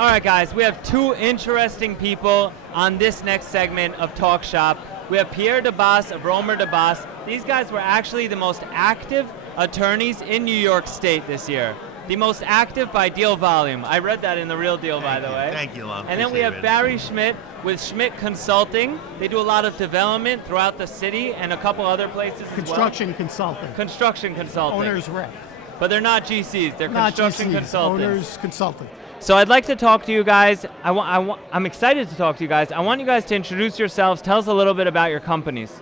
All right, guys, we have two interesting people on this next segment of Talk Shop. We have Pierre Debbas of Romer Debbas. These guys were actually the most active attorneys in New York State this year. The most active by deal volume. I read that in The Real Deal, by the way. Thank you, Lon. And then we have Barry Schmidt with Schmidt Consulting. They do a lot of development throughout the city and a couple other places as well. Construction consulting. Construction consulting. Owner's rep. But they're not GCs. They're Not construction GCs, consultants. Owner's consulting. So I'd like to talk to you guys. I'm excited to talk to you guys. I want you guys to introduce yourselves. Tell us a little bit about your companies.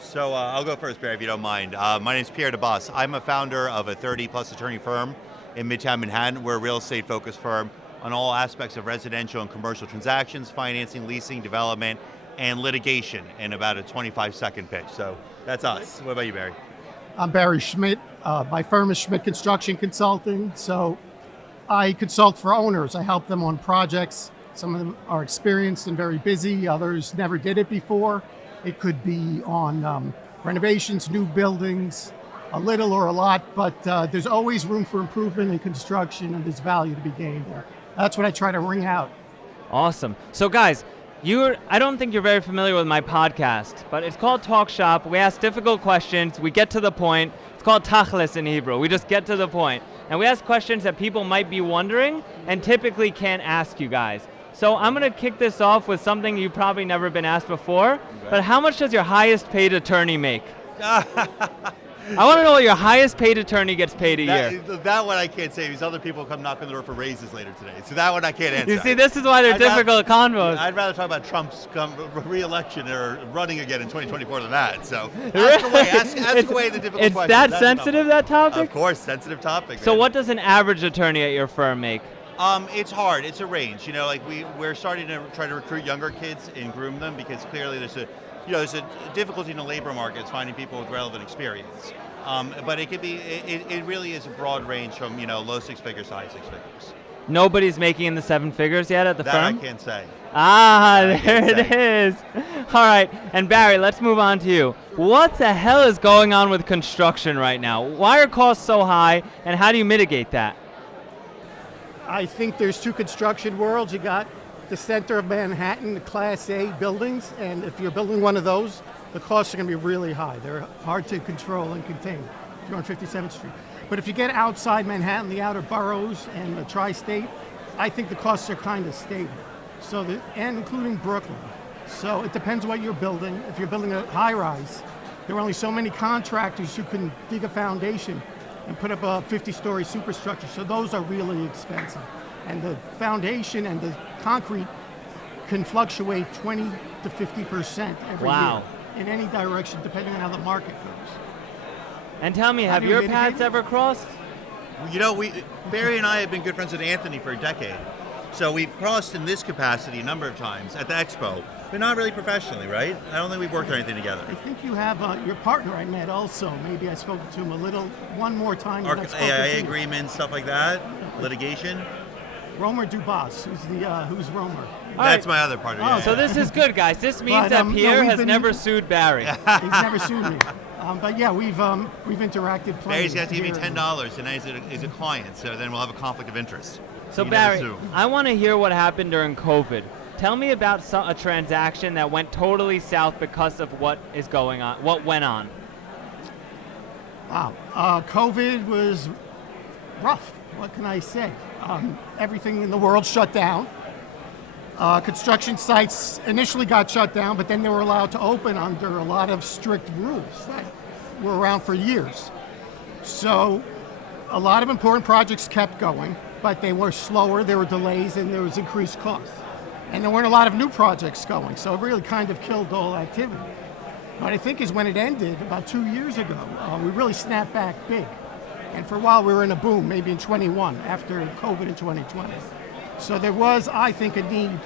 So I'll go first, Barry, if you don't mind. My name is Pierre Debbas. I'm a founder of a 30-plus attorney firm in Midtown Manhattan. We're a real estate-focused firm on all aspects of residential and commercial transactions, financing, leasing, development, and litigation in about a 25-second pitch. So that's us. What about you, Barry? I'm Barry Schmidt. My firm is Schmidt Construction Consulting. So I consult for owners. I help them on projects. Some of them are experienced and very busy. Others never did it before. It could be on renovations, new buildings, a little or a lot, but there's always room for improvement in construction, and there's value to be gained there. That's what I try to wring out. Awesome. So guys, I don't think you're very familiar with my podcast, but it's called Talk Shop. We ask difficult questions. We get to the point. It's called Tachlis in Hebrew. We just get to the point. And we ask questions that people might be wondering and typically can't ask you guys. So I'm going to kick this off with something you've probably never been asked before, but how much does your highest paid attorney make? I want to know what your highest paid attorney gets paid a year. That one I can't say because other people come knock on the door for raises later today. So that one I can't answer. You see, this is why they're difficult convos. I'd rather talk about Trump's re-election or running again in 2024 than that. So ask away the difficult questions. It's that sensitive, that topic? Of course, sensitive topic. So what does an average attorney at your firm make? It's hard. It's a range. You know, like we're starting to try to recruit younger kids and groom them because clearly there's a difficulty in the labor market finding people with relevant experience. But it could be, it really is a broad range from, low six figures to high six figures. Nobody's making in the seven figures yet at the firm? That I can't say. There it is. All right, and Barry, let's move on to you. What the hell is going on with construction right now? Why are costs so high, and how do you mitigate that? I think there's two construction worlds. You got the center of Manhattan, the Class A buildings, and if you're building one of those, the costs are going to be really high. They're hard to control and contain if you're on 57th Street. But if you get outside Manhattan, the outer boroughs and the tri-state, I think the costs are kind of stable. And including Brooklyn. So it depends what you're building. If you're building a high-rise, there are only so many contractors who can dig a foundation and put up a 50-story superstructure. So those are really expensive. And the foundation and the concrete can fluctuate 20 to 50% every year in any direction, depending on how the market goes. And tell me, have your paths ever crossed? Barry and I have been good friends with Anthony for a decade. So we've crossed in this capacity a number of times at the Expo, but not really professionally, right? I don't think we've worked on anything together. I think you have your partner I met also. Maybe I spoke to him one more time. AIA agreements, stuff like that, litigation. Romer Debbas, who's Romer? That's my other partner. So this is good, guys. This means that Pierre has never sued Barry. He's never sued me. But yeah, we've interacted plenty. Barry's got to give me $10 and he's a client, so then we'll have a conflict of interest. So Barry, I want to hear what happened during COVID. Tell me about a transaction that went totally south because of what is going on. What went on? Wow, COVID was rough. What can I say? Everything in the world shut down. Construction sites initially got shut down, but then they were allowed to open under a lot of strict rules that were around for years. So a lot of important projects kept going, but they were slower, there were delays, and there was increased costs. And there weren't a lot of new projects going, so it really kind of killed all activity. What I think is when it ended about 2 years ago, we really snapped back big. And for a while we were in a boom, maybe in 21, after COVID in 2020. So there was, I think, a need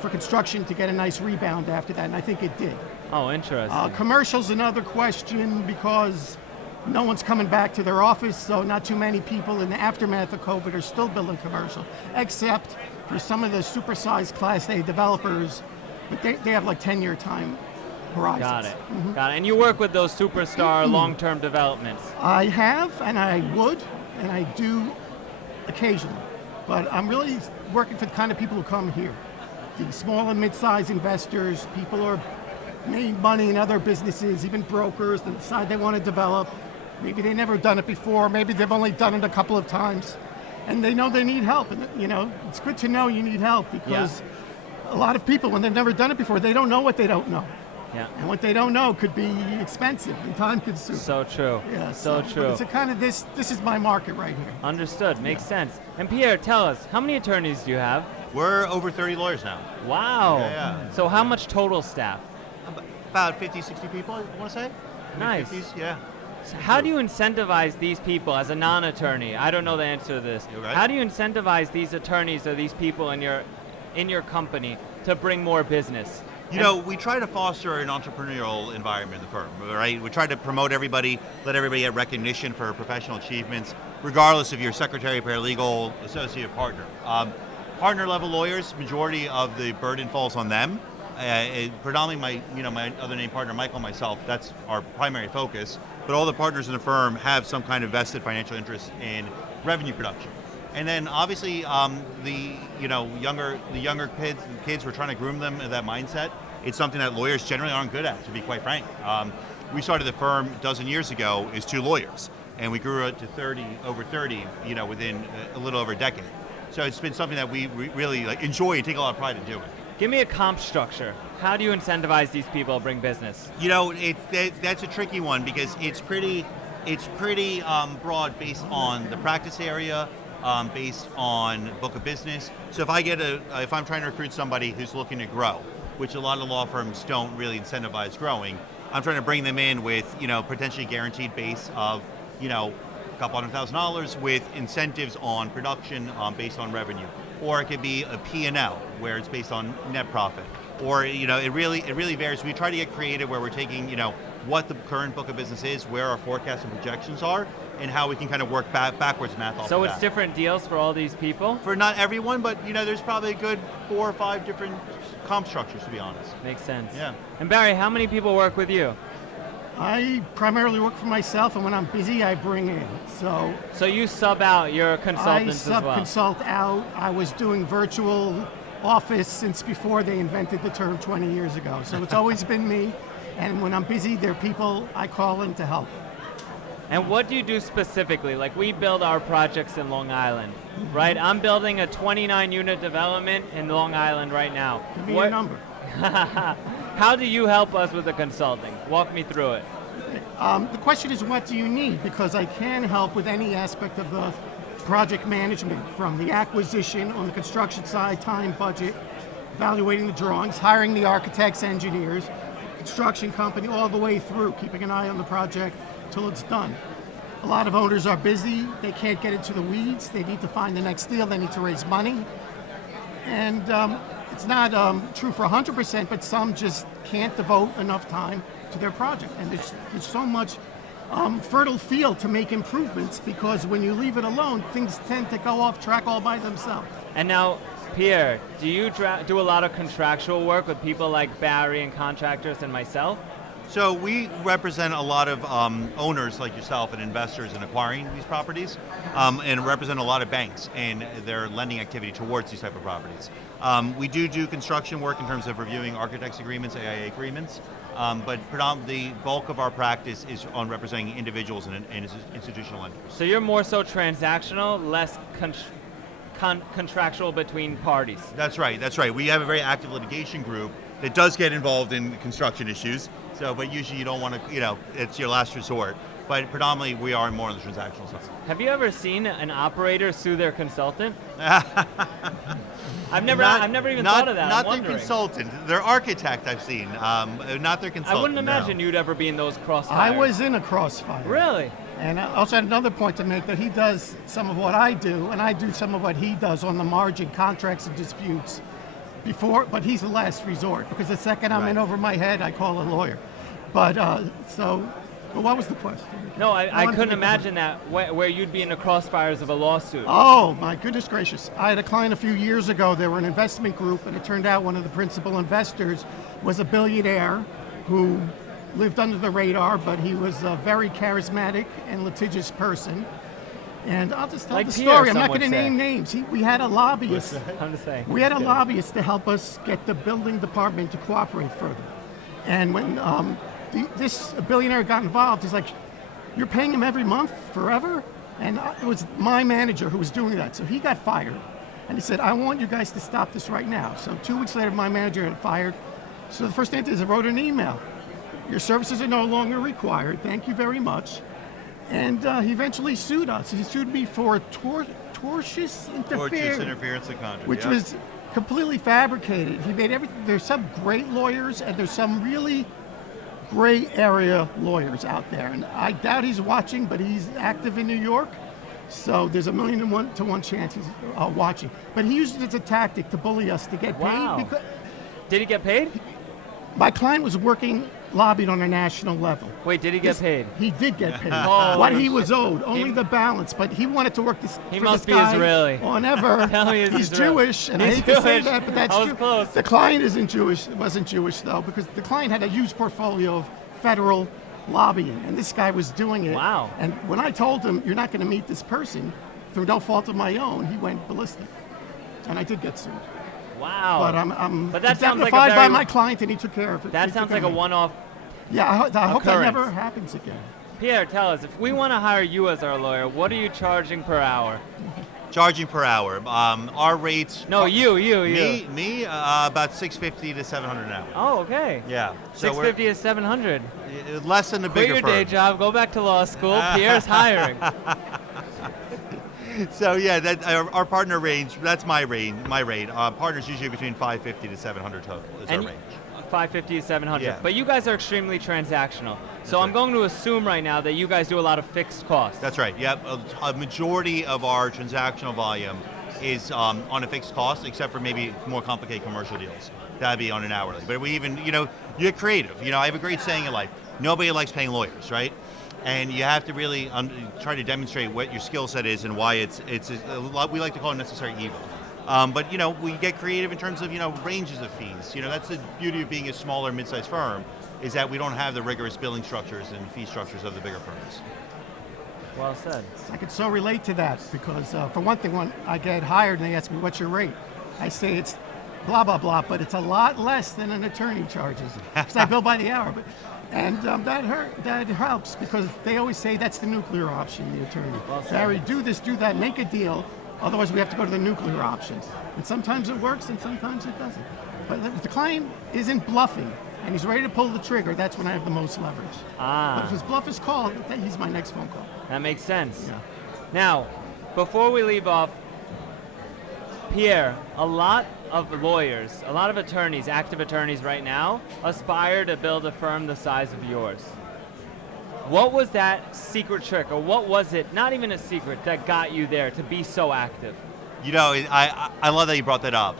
for construction to get a nice rebound after that, and I think it did. Oh, interesting. Commercial's another question because no one's coming back to their office, so not too many people in the aftermath of COVID are still building commercial, except for some of the supersized Class A developers, but they have like 10-year time horizons. Got it. Mm-hmm. Got it. And you work with those superstar long-term developments? I have, and I would, and I do occasionally. But I'm really working for the kind of people who come here. The small and mid-sized investors, people who are made money in other businesses, even brokers that decide they want to develop. Maybe they've never done it before, maybe they've only done it a couple of times, and they know they need help. And it's good to know you need help, because a lot of people, when they've never done it before, they don't know what they don't know. Yeah. And what they don't know could be expensive and time-consuming. So true. Yeah, so true. It's a kind of this is my market right here. Understood. Makes sense. And Pierre, tell us, how many attorneys do you have? We're over 30 lawyers now. Wow. Yeah. So how much total staff? About 50, 60 people, I want to say. Nice. Mid-50s, yeah. So how do you incentivize these people as a non-attorney? I don't know the answer to this. You're right. How do you incentivize these attorneys or these people in your company to bring more business? We try to foster an entrepreneurial environment in the firm, right? We try to promote everybody, let everybody get recognition for professional achievements, regardless if you're secretary, paralegal, associate, partner. Partner level lawyers, majority of the burden falls on them. Predominantly my other named partner, Michael, and myself, that's our primary focus. But all the partners in the firm have some kind of vested financial interest in revenue production. And then obviously the younger kids, we're trying to groom them in that mindset. It's something that lawyers generally aren't good at, to be quite frank. We started the firm a dozen years ago as 2 lawyers, and we grew it to over 30, within a little over a decade. So it's been something that we really enjoy and take a lot of pride in doing. Give me a comp structure. How do you incentivize these people to bring business? That's a tricky one, because it's pretty broad based on the practice area, based on book of business. So if I'm trying to recruit somebody who's looking to grow, which a lot of law firms don't really incentivize growing, I'm trying to bring them in with potentially guaranteed base of a couple $100,000 with incentives on production based on revenue, or it could be a P&L where it's based on net profit, or it really varies. We try to get creative where we're taking what the current book of business is, where our forecasts and projections are, and how we can kind of work backwards math off of that. So it's different deals for all these people? For not everyone, but there's probably a good 4 or 5 different comp structures, to be honest. Makes sense. Yeah. And Barry, how many people work with you? I primarily work for myself, and when I'm busy, I bring in. So you sub out your consultants as well? I sub-consult out. I was doing virtual office since before they invented the term 20 years ago. So it's always been me, and when I'm busy, there are people I call in to help. And what do you do specifically? Like, we build our projects in Long Island, right? I'm building a 29-unit development in Long Island right now. Give me your number. How do you help us with the consulting? Walk me through it. The question is, what do you need? Because I can help with any aspect of the project management, from the acquisition on the construction side, time, budget, evaluating the drawings, hiring the architects, engineers, construction company, all the way through, keeping an eye on the project till it's done. A lot of owners are busy, they can't get into the weeds, they need to find the next deal, they need to raise money. And it's not true for 100%, but some just can't devote enough time to their project. And there's so much fertile field to make improvements, because when you leave it alone, things tend to go off track all by themselves. And now, Pierre, do you do a lot of contractual work with people like Barry and contractors and myself? So we represent a lot of owners like yourself and investors in acquiring these properties, and represent a lot of banks and their lending activity towards these type of properties. We do construction work in terms of reviewing architects agreements, AIA agreements, but the bulk of our practice is on representing individuals and institutional lenders. So you're more so transactional, less contractual between parties. That's right. We have a very active litigation group that does get involved in construction issues. But usually you don't want to, it's your last resort. But predominantly we are more on the transactional side. Have you ever seen an operator sue their consultant? I've never even thought of that. Not their consultant. Their architect I've seen, not their consultant. I wouldn't imagine you'd ever be in those crossfires. I was in a crossfire. Really? And I also had another point to make, that he does some of what I do, and I do some of what he does on the margin, contracts and disputes. But he's the last resort, because the second I'm in over my head, I call a lawyer. But what was the question? No, I couldn't imagine that, where you'd be in the crossfires of a lawsuit. Oh, my goodness gracious. I had a client a few years ago. They were an investment group, and it turned out one of the principal investors was a billionaire who lived under the radar, but he was a very charismatic and litigious person. And I'll just tell Like the Pierre, story. I'm some not would going to say. name names. We had a lobbyist. I'm just saying. We had a lobbyist to help us get the building department to cooperate further. And when this billionaire got involved, he's like, "You're paying him every month forever?" And it was my manager who was doing that. So he got fired. And he said, "I want you guys to stop this right now." So 2 weeks later, my manager had fired. So the first thing I did is I wrote an email. "Your services are no longer required. Thank you very much." And he eventually sued us. He sued me for tortious interference of contract. which was completely fabricated. He made everything. There's some great lawyers and there's some really gray area lawyers out there. And I doubt he's watching, but he's active in New York. So there's a 1,000,000 to 1 chance he's watching. But he used it as a tactic to bully us to get Wow. paid. Because Did he get paid? my client was lobbied on a national level. Wait, did he get paid? He did get paid. Oh, What he was owed, only the balance. But he wanted to work this. He for must this be guy Israeli. Whenever Tell me he's Israeli. Jewish, and He's I hate to say Jewish. that, but that's I was true. close. The client isn't Jewish. Wasn't Jewish though, because the client had a huge portfolio of federal lobbying, and this guy was doing it. Wow. And when I told him, "You're not going to meet this person," through no fault of my own, he went ballistic, and I did get sued. Wow. But I'm But that sounds like a indemnified by very- my client, and he took care of it. That He sounds took like a care of it. one-off. Yeah, I hope that occurrence. never happens again. Pierre, tell us, if we want to hire you as our lawyer, what are you charging per hour? Charging per hour. Our rates. No, you. Me, about $650 to $700 an hour. Oh, okay. Yeah. So 650 to 700. we're less than the Quit bigger your day firms. job, go back to law school. Pierre's hiring. So yeah, that our partner range. That's my rate. Partners usually between 550 to 700 total is our And range. 550 to 700. Yeah. But you guys are extremely transactional. So right. I'm going to assume right now that you guys do a lot of fixed costs. That's right. Yep. A majority of our transactional volume is on a fixed cost, except for maybe more complicated commercial deals. That'd be on an hourly. But we even, you get creative. I have a great saying in life: nobody likes paying lawyers, right? And you have to really try to demonstrate what your skill set is and why it's a lot. We like to call it necessary evil. But we get creative in terms of ranges of fees. That's the beauty of being a smaller mid-sized firm, is that we don't have the rigorous billing structures and fee structures of the bigger firms. Well said. I could so relate to that because, for one thing, when I get hired and they ask me, "What's your rate?" I say it's blah, blah, blah, but it's a lot less than an attorney charges because I bill by the hour. And that helps because they always say that's the nuclear option, the attorney. Well said. "Barry, do this, do that, make a deal. Otherwise, we have to go to the nuclear option." And sometimes it works and sometimes it doesn't. But if the client isn't bluffing and he's ready to pull the trigger, that's when I have the most leverage. But if his bluff is called, then he's my next phone call. That makes sense. Yeah. Now, before we leave off, Pierre, a lot of lawyers, a lot of attorneys, active attorneys right now, aspire to build a firm the size of yours. What was that secret trick, or what was it, not even a secret, that got you there to be so active? I love that you brought that up.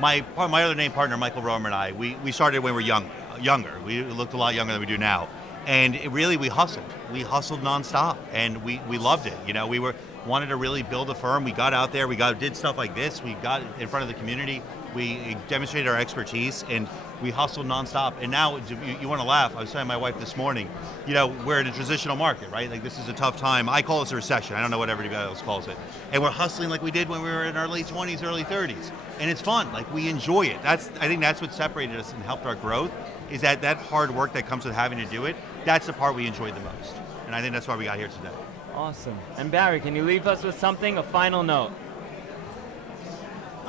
My other name partner, Michael Romer, and I, we started when we were younger. We looked a lot younger than we do now. And we hustled. We hustled nonstop, and we loved it. We wanted to really build a firm. We got out there. Did stuff like this. We got in front of the community. We demonstrated our expertise, and we hustled nonstop. And now, you want to laugh. I was telling my wife this morning, we're in a transitional market, right? Like, this is a tough time. I call this a recession. I don't know what everybody else calls it. And we're hustling like we did when we were in our late 20s, early 30s. And it's fun. Like, we enjoy it. I think that's what separated us and helped our growth, is that hard work that comes with having to do it. That's the part we enjoyed the most. And I think that's why we got here today. Awesome. And Barry, can you leave us with something, a final note?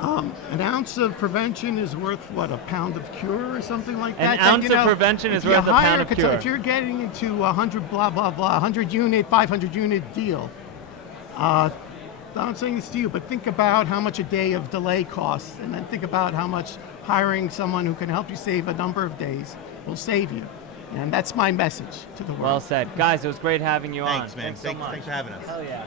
An ounce of prevention is worth, what, a pound of cure or something like that? An ounce of prevention is if you worth a hire pound of cure. If you're getting into 100 blah, blah, blah, 100 unit, 500 unit deal, I'm not saying this to you, but think about how much a day of delay costs, and then think about how much hiring someone who can help you save a number of days will save you. And that's my message to the world. Well said. Guys, it was great having you on. Thanks, man. Thanks so much. Thanks for having us. Hell yeah.